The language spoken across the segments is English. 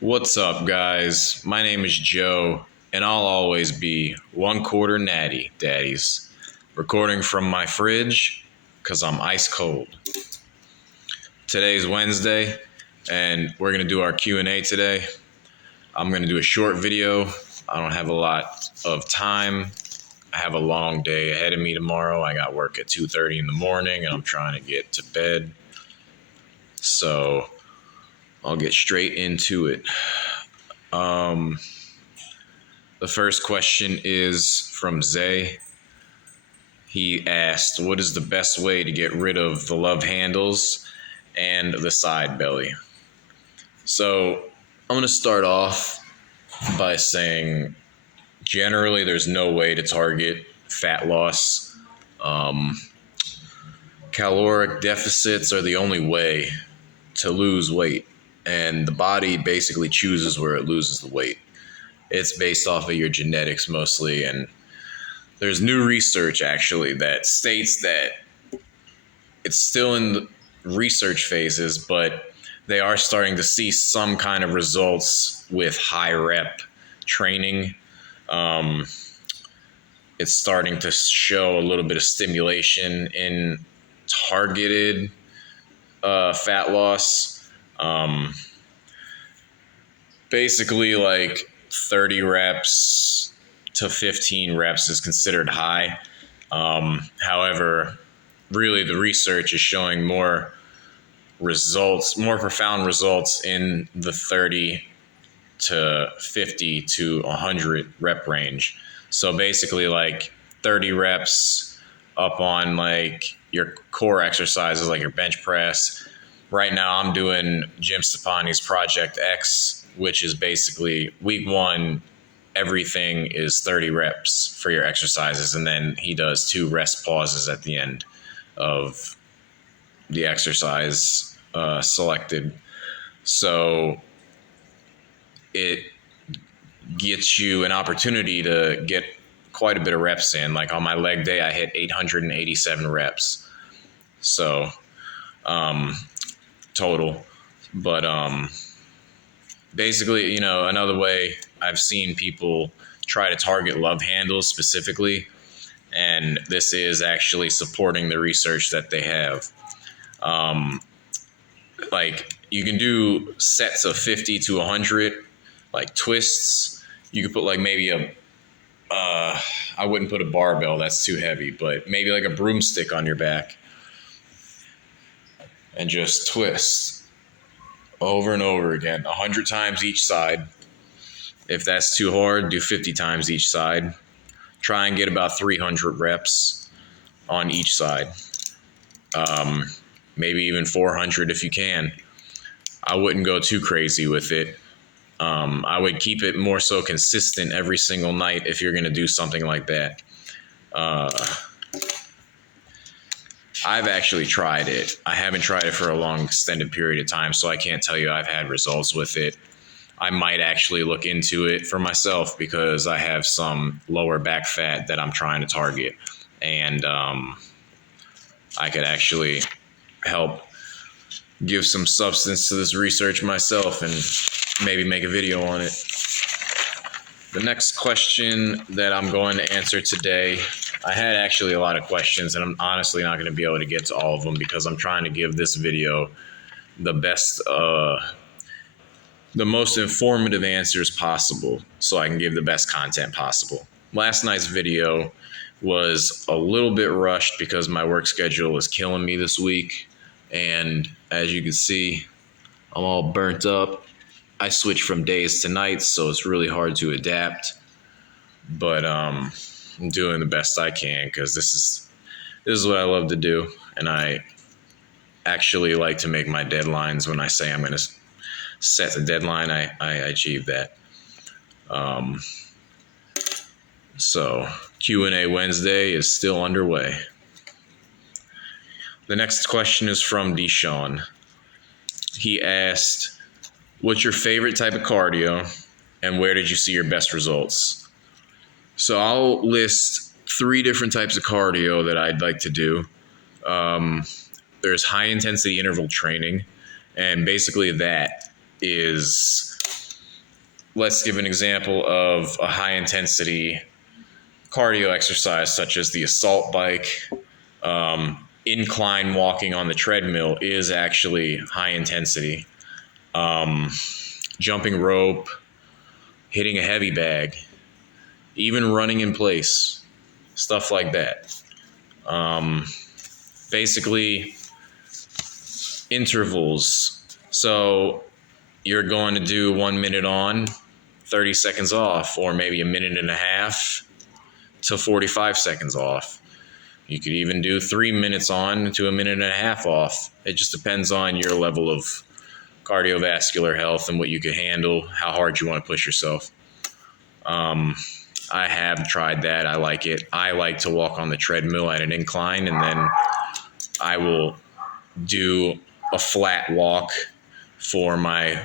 What's up, guys? My name is Joe, and I'll always be 1/4 natty daddies. Recording from my fridge, because I'm ice cold. Today's Wednesday, and we're going to do our Q&A today. I'm going to do a short video. I don't have a lot of time. I have a long day ahead of me tomorrow. I got work at 2:30 in the morning, and I'm trying to get to bed. So I'll get straight into it. The first question is from Zay. He asked, what is the best way to get rid of the love handles and the side belly? So I'm going to start off by saying generally there's no way to target fat loss. Caloric deficits are the only way to lose weight, and the body basically chooses where it loses the weight. It's based off of your genetics mostly, and there's new research actually that states that it's still in the research phases, but they are starting to see some kind of results with high rep training. It's starting to show a little bit of stimulation in targeted fat loss. Basically, like 30 reps to 15 reps is considered high. However, really the research is showing more profound results in the 30 to 50 to 100 rep range. So basically like 30 reps up on like your core exercises like your bench press. Right now I'm doing Jim Stepani's Project X, which is basically week one, everything is 30 reps for your exercises. And then he does 2 rest pauses at the end of the exercise selected. So it gets you an opportunity to get quite a bit of reps in. Like on my leg day, I hit 887 reps. So total. But basically, another way I've seen people try to target love handles specifically, and this is actually supporting the research that they have. Like you can do sets of 50 to 100, like twists. You could put like maybe I wouldn't put a barbell, that's too heavy, but maybe like a broomstick on your back and just twist over and over again, 100 times each side. If that's too hard, do 50 times each side. Try and get about 300 reps on each side. Maybe even 400 if you can. I wouldn't go too crazy with it. I would keep it more so consistent every single night if you're going to do something like that. I've actually tried it. I haven't tried it for a long extended period of time, so I can't tell you I've had results with it. I might actually look into it for myself because I have some lower back fat that I'm trying to target. And I could actually help give some substance to this research myself and maybe make a video on it. The next question that I'm going to answer today, I had actually a lot of questions, and I'm honestly not going to be able to get to all of them because I'm trying to give this video the best, the most informative answers possible so I can give the best content possible. Last night's video was a little bit rushed because my work schedule is killing me this week. And as you can see, I'm all burnt up. I switch from days to nights, so it's really hard to adapt. But I'm doing the best I can because this is what I love to do. And I actually like to make my deadlines. When I say I'm going to set the deadline, I achieve that. So Q&A Wednesday is still underway. The next question is from Deshaun. He asked, what's your favorite type of cardio and where did you see your best results? So I'll list 3 different types of cardio that I'd like to do. There's high intensity interval training, and basically that is let's give an example of a high intensity cardio exercise such as the assault bike. Incline walking on the treadmill is actually high intensity. Jumping rope, hitting a heavy bag, even running in place, stuff like that. Basically, intervals. So you're going to do 1 minute on, 30 seconds off, or maybe a minute and a half to 45 seconds off. You could even do 3 minutes on to a minute and a half off. It just depends on your level of cardiovascular health and what you can handle, how hard you want to push yourself. I have tried that. I like it. I like to walk on the treadmill at an incline, and then I will do a flat walk for my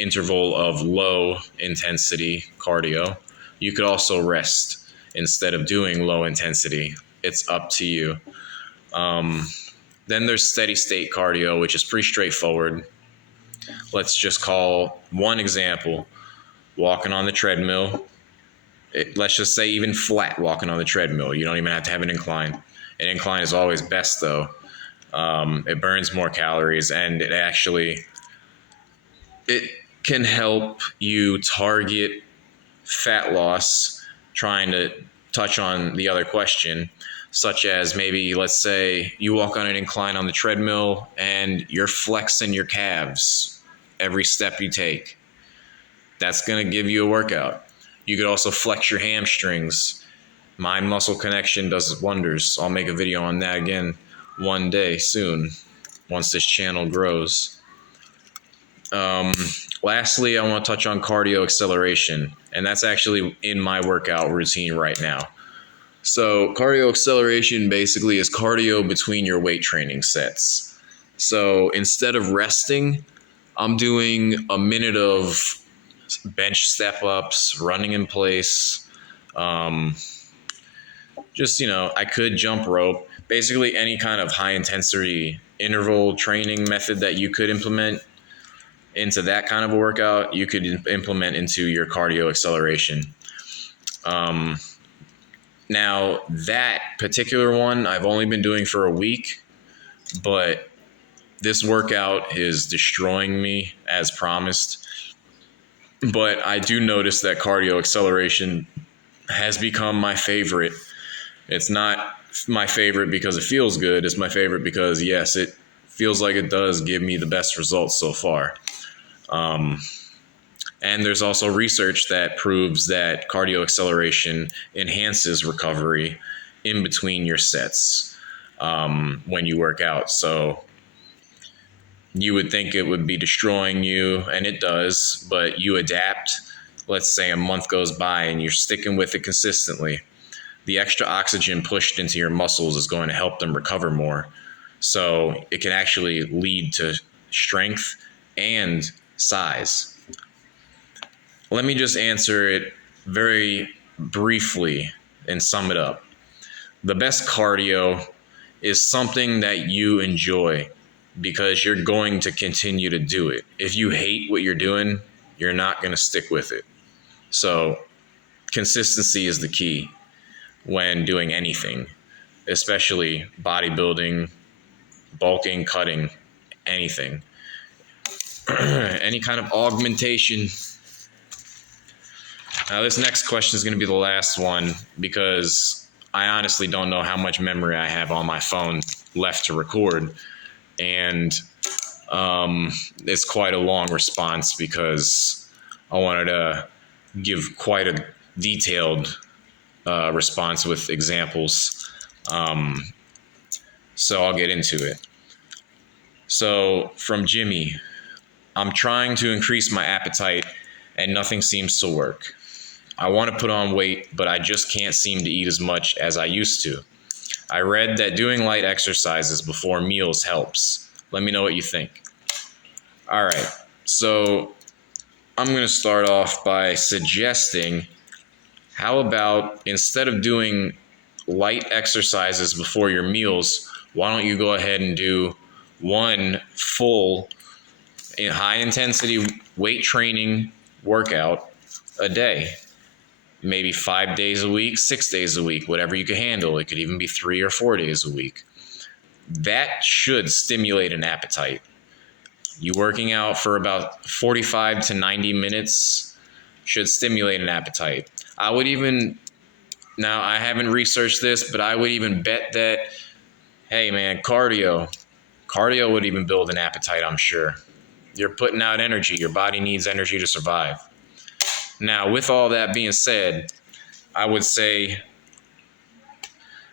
interval of low intensity cardio. You could also rest instead of doing low intensity. It's up to you. Then there's steady state cardio, which is pretty straightforward. Let's just call one example, walking on the treadmill. Let's just say even flat walking on the treadmill. You don't even have to have an incline. An incline is always best though. It burns more calories, and it can help you target fat loss, trying to touch on the other question, such as maybe, let's say you walk on an incline on the treadmill and you're flexing your calves every step you take. That's going to give you a workout. You could also flex your hamstrings. Mind muscle connection does wonders. I'll make a video on that again one day soon, once this channel grows. Lastly, I want to touch on cardio acceleration, and that's actually in my workout routine right now. So cardio acceleration basically is cardio between your weight training sets. So instead of resting, I'm doing a minute of bench step ups, running in place. I could jump rope. Basically any kind of high intensity interval training method that you could implement into that kind of a workout, you could implement into your cardio acceleration. Now, that particular one I've only been doing for a week, but this workout is destroying me as promised. But I do notice that cardio acceleration has become my favorite. It's not my favorite because it feels good. It's my favorite because, yes, it feels like it does give me the best results so far. And there's also research that proves that cardio acceleration enhances recovery in between your sets when you work out. So you would think it would be destroying you, and it does, but you adapt. Let's say a month goes by and you're sticking with it consistently. The extra oxygen pushed into your muscles is going to help them recover more. So it can actually lead to strength and size. Let me just answer it very briefly and sum it up. The best cardio is something that you enjoy because you're going to continue to do it. If you hate what you're doing, you're not going to stick with it. So consistency is the key when doing anything, especially bodybuilding, bulking, cutting, anything. Any kind of augmentation. Now, this next question is going to be the last one because I honestly don't know how much memory I have on my phone left to record. And it's quite a long response because I wanted to give quite a detailed response with examples. So I'll get into it. So from Jimmy, I'm trying to increase my appetite and nothing seems to work. I want to put on weight, but I just can't seem to eat as much as I used to. I read that doing light exercises before meals helps. Let me know what you think. All right, so I'm going to start off by suggesting, how about instead of doing light exercises before your meals, why don't you go ahead and do one full high intensity weight training workout a day. Maybe 5 days a week, 6 days a week, whatever you can handle. It could even be 3 or 4 days a week. That should stimulate an appetite. You working out for about 45 to 90 minutes should stimulate an appetite. I would even, now I haven't researched this, but I would even bet that, hey man, cardio would even build an appetite, I'm sure. You're putting out energy. Your body needs energy to survive. Now, with all that being said, I would say,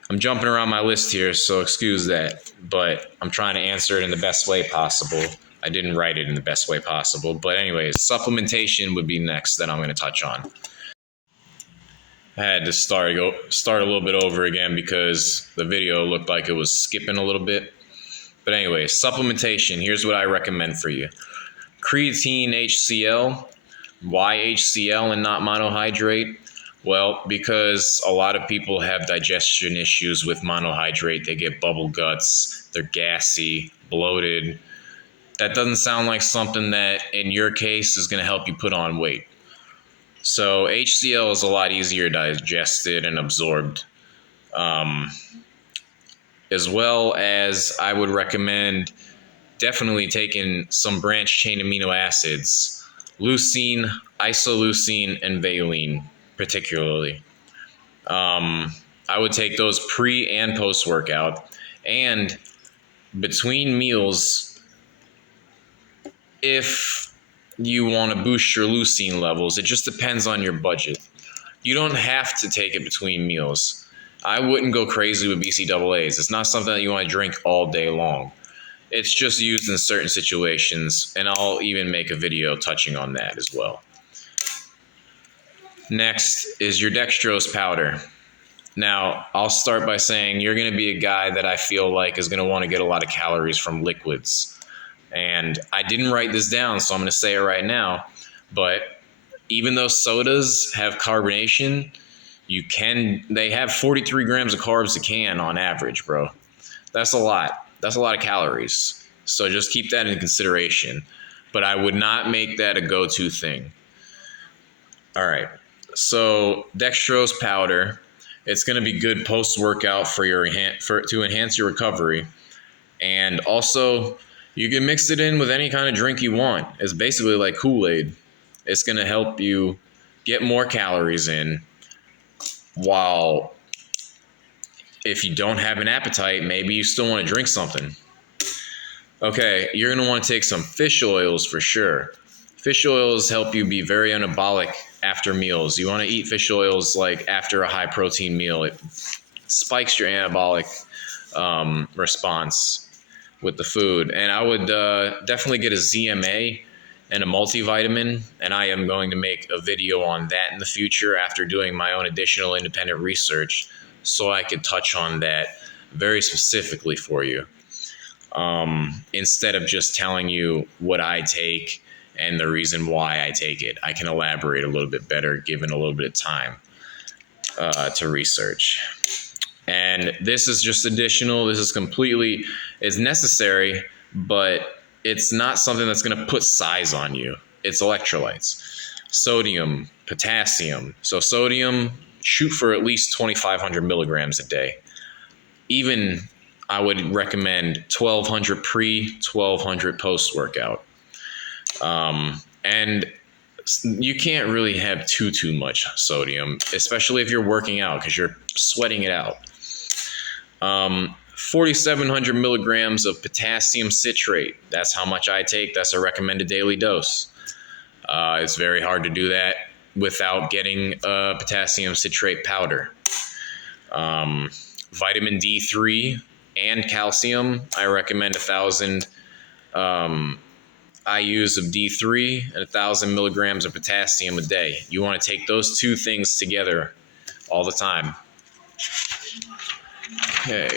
I'm jumping around my list here, so excuse that, but I'm trying to answer it in the best way possible. I didn't write it in the best way possible, but anyways, supplementation would be next that I'm going to touch on. I had to start a little bit over again because the video looked like it was skipping a little bit. But anyways, supplementation, here's what I recommend for you. Creatine HCl. Why HCl and not monohydrate? Well, because a lot of people have digestion issues with monohydrate. They get bubble guts, they're gassy, bloated. That doesn't sound like something that, in your case, is going to help you put on weight. So HCl is a lot easier digested and absorbed. As well as I would recommend definitely taking some branched chain amino acids. Leucine, isoleucine, and valine, particularly. I would take those pre and post workout, and between meals, if you want to boost your leucine levels, it just depends on your budget. You don't have to take it between meals. I wouldn't go crazy with BCAAs. It's not something that you want to drink all day long. It's just used in certain situations, and I'll even make a video touching on that as well. Next is your dextrose powder. Now, I'll start by saying you're going to be a guy that I feel like is going to want to get a lot of calories from liquids. And I didn't write this down, so I'm going to say it right now. But even though sodas have carbonation, they have 43 grams of carbs a can on average, bro. That's a lot. That's a lot of calories. So just keep that in consideration. But I would not make that a go-to thing. All right. So dextrose powder, it's going to be good post-workout to enhance your recovery. And also, you can mix it in with any kind of drink you want. It's basically like Kool-Aid. It's going to help you get more calories in, while if you don't have an appetite, maybe you still want to drink something. Okay, you're going to want to take some fish oils for sure. Fish oils help you be very anabolic after meals. You want to eat fish oils like after a high protein meal. It spikes your anabolic response with the food. And I would definitely get a ZMA and a multivitamin, and I am going to make a video on that in the future after doing my own additional independent research, so I could touch on that very specifically for you, instead of just telling you what I take and the reason why I take it. I can elaborate a little bit better given a little bit of time to research. And this is just additional. This is completely, it's necessary, but it's not something that's going to put size on you. It's electrolytes. Sodium, potassium. So sodium, shoot for at least 2,500 milligrams a day. Even I would recommend 1,200 pre, 1,200 post-workout. And you can't really have too much sodium, especially if you're working out, because you're sweating it out. 4,700 milligrams of potassium citrate. That's how much I take. That's a recommended daily dose. It's very hard to do that without getting potassium citrate powder. Vitamin D3 and calcium. I recommend 1,000 IUs of D3 and 1,000 milligrams of potassium a day. You want to take those two things together all the time. Okay.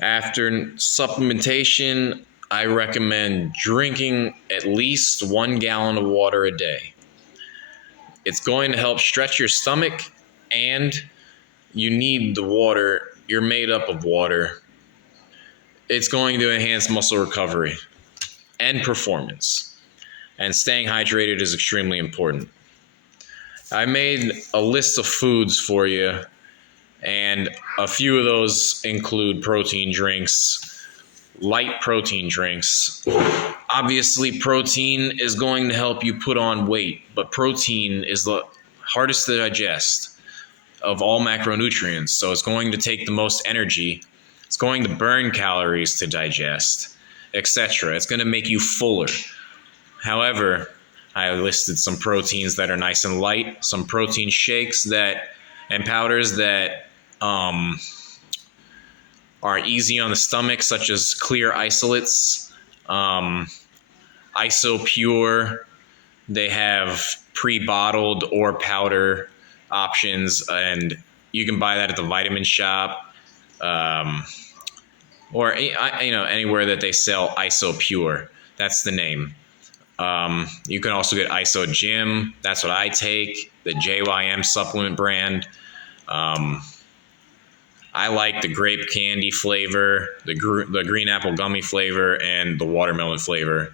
After supplementation, I recommend drinking at least 1 gallon of water a day. It's going to help stretch your stomach, and you need the water. You're made up of water. It's going to enhance muscle recovery and performance. and staying hydrated is extremely important. I made a list of foods for you, and a few of those include protein drinks, light protein drinks. Obviously, protein is going to help you put on weight, but protein is the hardest to digest of all macronutrients, so it's going to take the most energy. It's going to burn calories to digest, etc. It's going to make you fuller. However, I listed some proteins that are nice and light, some protein shakes that and powders that are easy on the stomach, such as clear isolates, IsoPure. They have pre-bottled or powder options, and you can buy that at the vitamin shop, or anywhere that they sell IsoPure. That's the name. You can also get Iso Gym. That's what I take, the JYM supplement brand. I like the grape candy flavor, the green apple gummy flavor, and the watermelon flavor.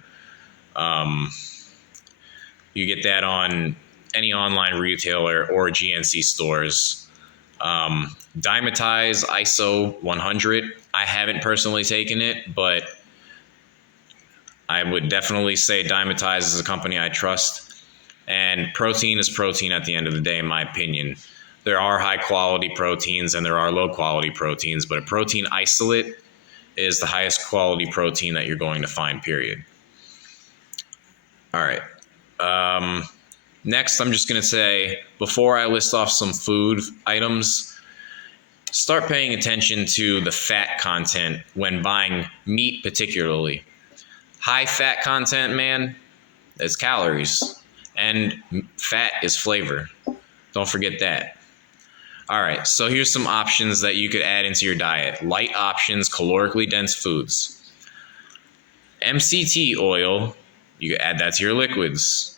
You get that on any online retailer or GNC stores. Dymatize ISO 100. I haven't personally taken it, but I would definitely say Dymatize is a company I trust. And protein is protein at the end of the day, in my opinion. There are high quality proteins and there are low quality proteins, but a protein isolate is the highest quality protein that you're going to find, period. All right. Next, I'm just going to say, before I list off some food items, start paying attention to the fat content when buying meat, particularly. High fat content, man, is calories, and fat is flavor. Don't forget that. All right, so here's some options that you could add into your diet. Light options, calorically dense foods. MCT oil, you can add that to your liquids.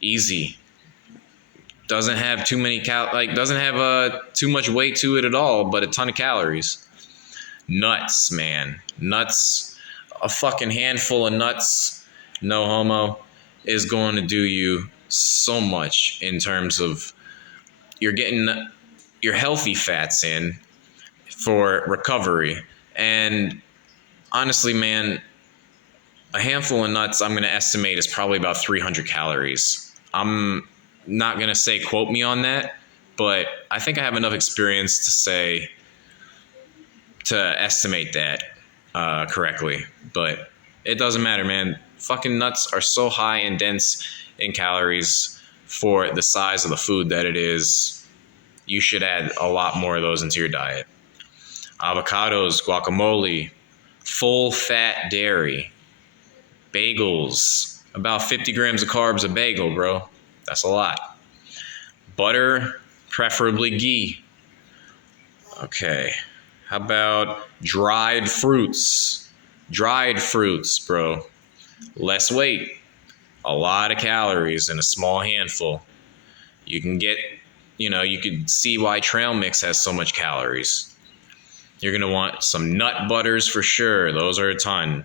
Easy. Doesn't have too many doesn't have too much weight to it at all, but a ton of calories. Nuts, man. Nuts, a fucking handful of nuts, no homo, is going to do you so much in terms of you're getting your healthy fats in for recovery. And honestly, man, a handful of nuts I'm going to estimate is probably about 300 calories. I'm not going to say quote me on that, but I think I have enough experience to estimate that correctly. But it doesn't matter, man. Fucking nuts are so high and dense in calories for the size of the food that it is. You should add a lot more of those into your diet. Avocados, guacamole, full fat dairy, bagels, about 50 grams of carbs a bagel, bro. That's a lot. Butter, preferably ghee. Okay. How about dried fruits? Dried fruits, bro. Less weight. A lot of calories in a small handful. You can get, you could see why trail mix has so much calories. You're going to want some nut butters for sure. Those are a ton.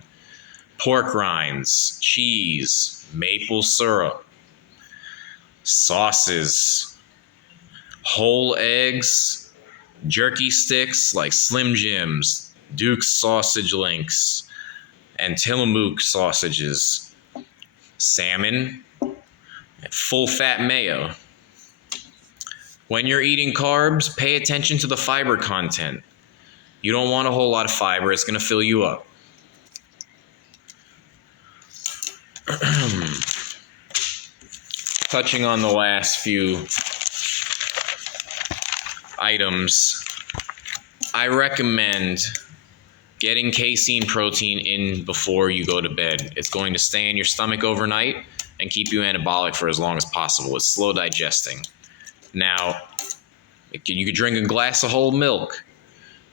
Pork rinds, cheese, maple syrup, sauces, whole eggs, jerky sticks like Slim Jims, Duke's sausage links, and Tillamook sausages, salmon, full fat mayo. When you're eating carbs, pay attention to the fiber content. You don't want a whole lot of fiber. It's going to fill you up. Touching on the last few items, I recommend getting casein protein in before you go to bed. It's going to stay in your stomach overnight and keep you anabolic for as long as possible. It's slow digesting. Now, you could drink a glass of whole milk.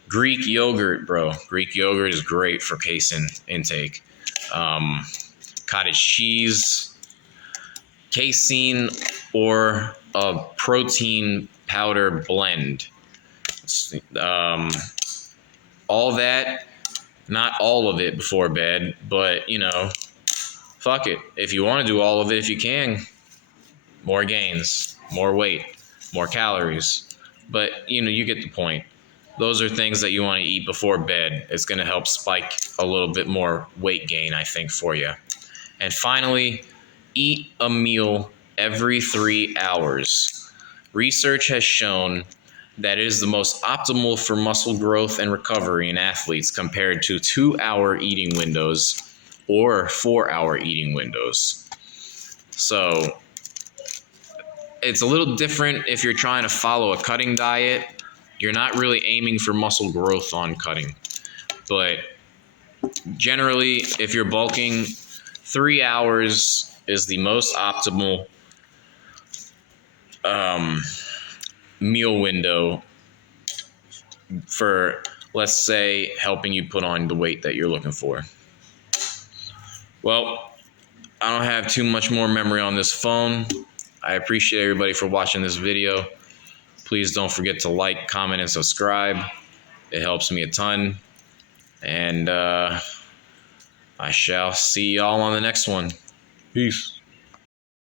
Greek yogurt, bro. Greek yogurt is great for casein intake. Cottage cheese, casein, or a protein powder blend. All that, not all of it before bed, but fuck it. If you want to do all of it, if you can, more gains, more weight, more calories. But, you get the point. Those are things that you want to eat before bed. It's going to help spike a little bit more weight gain, I think, for you. And finally, eat a meal every 3 hours. Research has shown that it is the most optimal for muscle growth and recovery in athletes compared to 2-hour eating windows or 4-hour eating windows. So it's a little different if you're trying to follow a cutting diet. You're not really aiming for muscle growth on cutting. But generally, if you're bulking, 3 hours is the most optimal meal window for, let's say, helping you put on the weight that you're looking for. Well, I don't have too much more memory on this phone. I appreciate everybody for watching this video. Please don't forget to like, comment, and subscribe. It helps me a ton. And I shall see y'all on the next one. Peace.